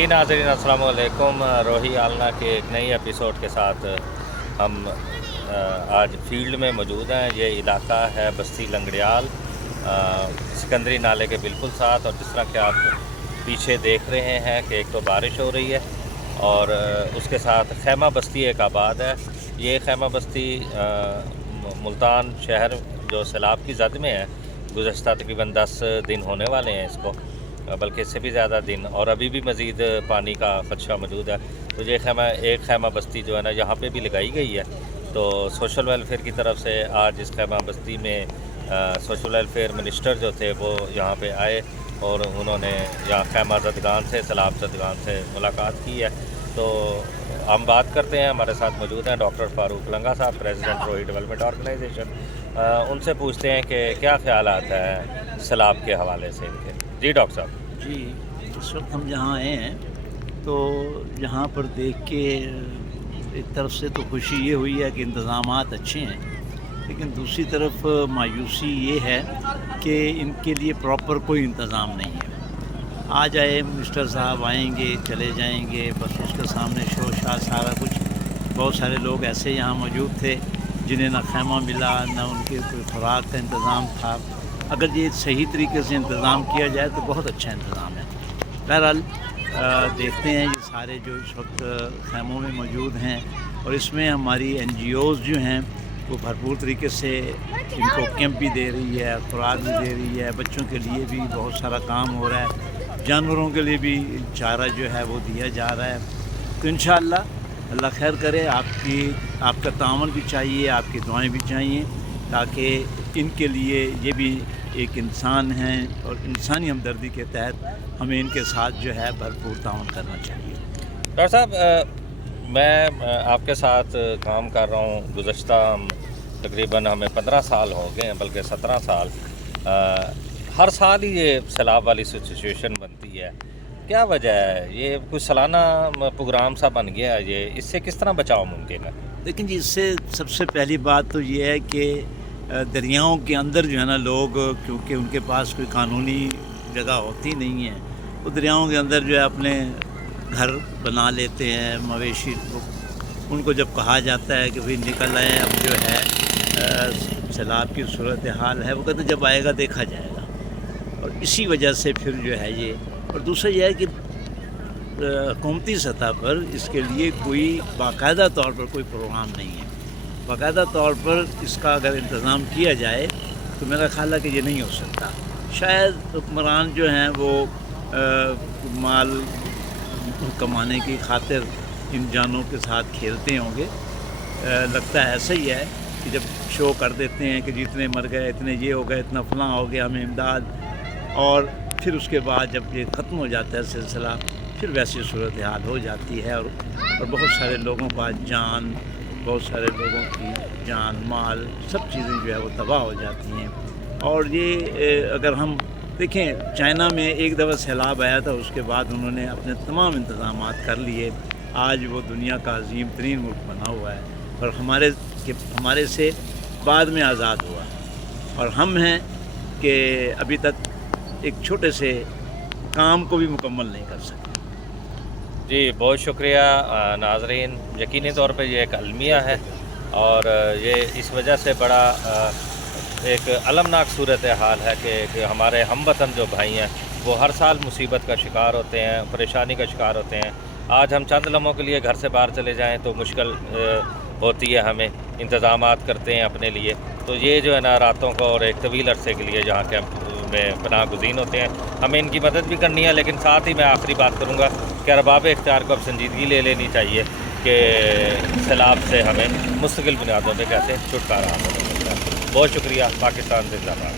जी नाज़रीन अस्सलाम वालेकुम। रोही आलना के एक नई एपिसोड के साथ हम आज फील्ड में मौजूद हैं। ये इलाका है बस्ती लंगड़ियाल, सिकंदरी नाले के बिल्कुल साथ। और जिस तरह के आप पीछे देख रहे हैं कि एक तो बारिश हो रही है और उसके साथ खैमा बस्ती एक आबाद है। ये खैमा बस्ती मुल्तान शहर जो सैलाब की जद में है, गुज़श्ता तकरीबन 10 दिन होने वाले हैं इसको, बल्कि इससे भी ज़्यादा दिन, और अभी भी मज़ीद पानी का ख़दशा मौजूद है। तो ये एक खैमा बस्ती जो है ना, यहाँ पे भी लगाई गई है। तो सोशल वेलफेयर की तरफ से आज इस खैमा बस्ती में सोशल वेलफेयर मिनिस्टर जो थे वो यहाँ पे आए और उन्होंने यहाँ खैमा ज़दगान से, सैलाब ज़दगान से मुलाकात की है। तो हम बात करते हैं, हमारे साथ मौजूद हैं डॉक्टर फ़ारूक लंगा साहब, प्रेसिडेंट रोही डेवलपमेंट ऑर्गेनाइजेशन। उनसे पूछते हैं कि क्या ख्यालात हैं सैलाब के हवाले से इनके। जी डॉक्टर साहब। जी, इस वक्त हम जहाँ आए हैं तो यहाँ पर देख के एक तरफ से तो खुशी ये हुई है कि इंतज़ामात अच्छे हैं, लेकिन दूसरी तरफ मायूसी ये है कि इनके लिए प्रॉपर कोई इंतज़ाम नहीं है। आज आए मिनिस्टर साहब, आएंगे चले जाएंगे, बस उसके सामने शोर सारा कुछ। बहुत सारे लोग ऐसे यहाँ मौजूद थे जिन्हें ना खैमा मिला, ना उनके कोई खुराक का इंतज़ाम था। अगर ये सही तरीके से इंतज़ाम किया जाए तो बहुत अच्छा इंतज़ाम है। बहरहाल देखते हैं ये सारे जो इस वक्त खैमों में मौजूद हैं, और इसमें हमारी NGOs जो हैं वो भरपूर तरीके से इनको कैंप भी दे रही है, खुराक भी दे रही है, बच्चों के लिए भी बहुत सारा काम हो रहा है, जानवरों के लिए भी चारा जो है वो दिया जा रहा है। तो इंशाअल्लाह अल्लाह खैर करे। आपका तावन भी चाहिए, आपकी दुआएं भी चाहिए, ताकि इनके लिए ये भी एक इंसान हैं और इंसानी हमदर्दी के तहत हमें इनके साथ जो है भरपूर ताउन करना चाहिए। डॉक्टर साहब, मैं आपके साथ काम कर रहा हूँ गुज़श्ता तकरीबन हमें 15 साल हो गए हैं, बल्कि 17 साल। हर साल ही ये सैलाब वाली सिचुएशन बनती है। क्या वजह है? ये कुछ सालाना प्रोग्राम सा बन गया है ये, इससे किस तरह बचाव मुमकिन है? लेकिन जी, इससे सबसे पहली बात तो ये है कि दरियाओं के अंदर जो है ना लोग, क्योंकि उनके पास कोई कानूनी जगह होती नहीं है, वो दरियाओं के अंदर जो है अपने घर बना लेते हैं। मवेशी उनको जब कहा जाता है कि भाई निकल आए, अब जो है सैलाब की सूरत हाल है, वो कहते हैं जब आएगा देखा जाएगा। और इसी वजह से फिर जो है ये, और दूसरा यह है कि हुकूमती सतह पर इसके लिए कोई बाकायदा तौर पर कोई प्रोग्राम नहीं है। बाकायदा तौर पर इसका अगर इंतज़ाम किया जाए तो मेरा ख्याल है कि ये नहीं हो सकता। शायद हुक्मरान जो हैं वो माल कमाने की खातिर इन जानों के साथ खेलते होंगे। लगता है ऐसा ही है कि जब शो कर देते हैं कि जितने मर गए, इतने ये हो गए, इतना फलां हो गया, हमें इमदाद, और फिर उसके बाद जब ये ख़त्म हो जाता है सिलसिला, फिर वैसी सूरत हाल हो जाती है और बहुत सारे लोगों का जान, बहुत सारे लोगों की जान माल, सब चीज़ें जो है वो तबाह हो जाती हैं। और ये अगर हम देखें, चाइना में एक दफ़ा सैलाब आया था, उसके बाद उन्होंने अपने तमाम इंतज़ामात कर लिए। आज वो दुनिया का अजीम तरीन मुल्क बना हुआ है, और हमारे से बाद में आज़ाद हुआ, और हम हैं कि अभी तक एक छोटे से काम को भी मुकम्मल नहीं कर सके। जी बहुत शुक्रिया नाज़रीन। यकीनी तौर पे ये एक अलमिया है, और ये इस वजह से बड़ा एक अलमनाक सूरत हाल है कि हमारे हमवतन जो भाई हैं वो हर साल मुसीबत का शिकार होते हैं, परेशानी का शिकार होते हैं। आज हम चंद लम्हों के लिए घर से बाहर चले जाएं तो मुश्किल होती है, हमें इंतज़ामात करते हैं अपने लिए। तो ये जो है ना, रातों को और एक तवील अरसे के लिए जहाँ कैंप में पनाह गुज़ीन होते हैं, हमें इनकी मदद भी करनी है। लेकिन साथ ही मैं आखिरी बात करूँगा कि अरबाब इख्तियार को अब संजीदगी ले लेनी चाहिए कि सैलाब से हमें मुस्तकिल बुनियादों पर कैसे छुटकारा हासिल हो सकता है। बहुत शुक्रिया। पाकिस्तान जिंदाबाद।